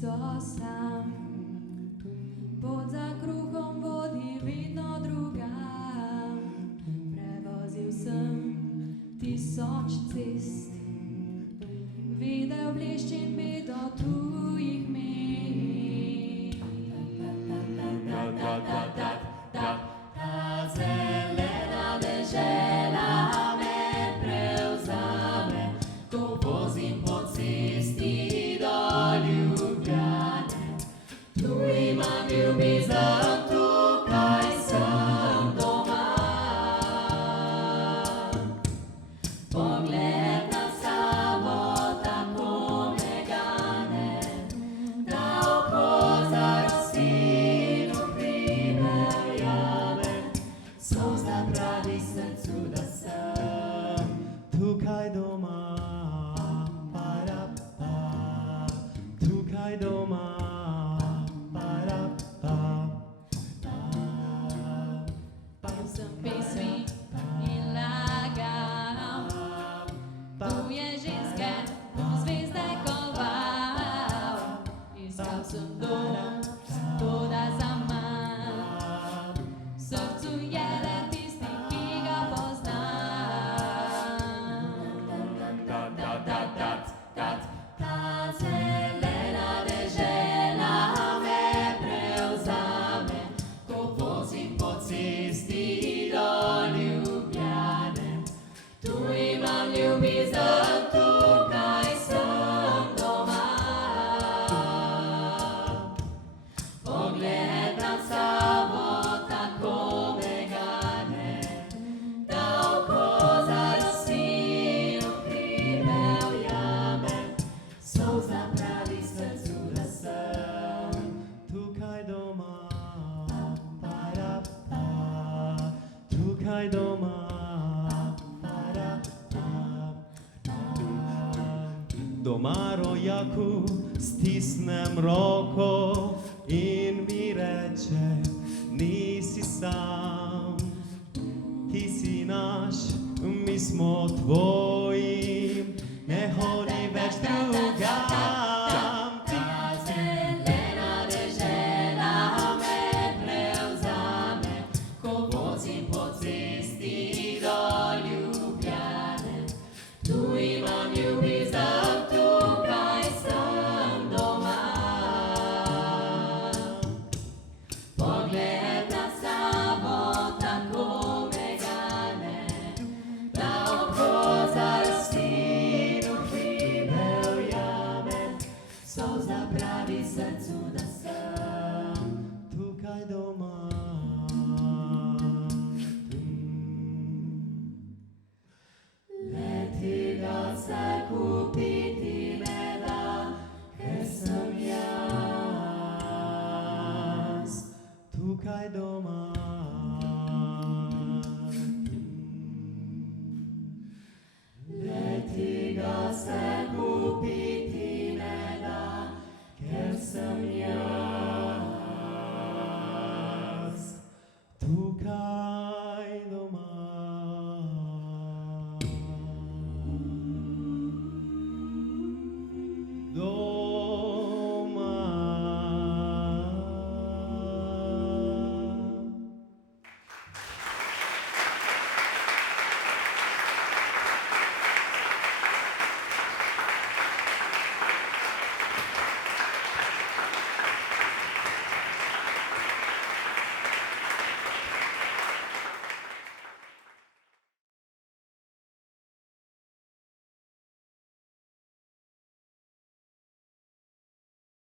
čisto sam. Pot za kruhom vodi vedno drugam. Prevozil sem tisoč cest, videl bleščen med do tujih mest. Ta zelena dežela me prevzame, ko vozim po cesti do Ljubljane. Tu imam ljubezen, tukaj sem doma. Pogled na samo tako me gane, da oko zarosi in pripeljame. Solza pravi srcu, da sem tukaj doma, pa, tukaj doma, Pel sem pesmi in lagam, tuje ženske, zvezde kolval. Iskal sem dom, toda zaman, v srcu je le tisti, ki ga poznam. Ta zelena dežela me prevzame, ko vozim po cesti do Ljubljane. Tu imam ljubezen, tukaj sem doma. Pogled na Savo tako me gane, da oko zarosi in pripeljame. Solza pravi srcu, da sem tukaj doma, tukaj doma, doma rojaku stisnem roko in mi reče, nisi sam, ti si naš, mi smo tvoji, ne hodi več drugam. Ta zelena dežela me prevzame, ko vozim po cesti do Ljubljane. Tu imam ljubezen, tukaj sem doma. Pogled na Savo tako me gane, da oko zarosi in pripeljame. Solza pravi srcu, da sem Tukaj doma. le tega se kupiti ne da, ker sem jaz. Tukaj doma. Le tega se kupiti ne da, ker sem jaz.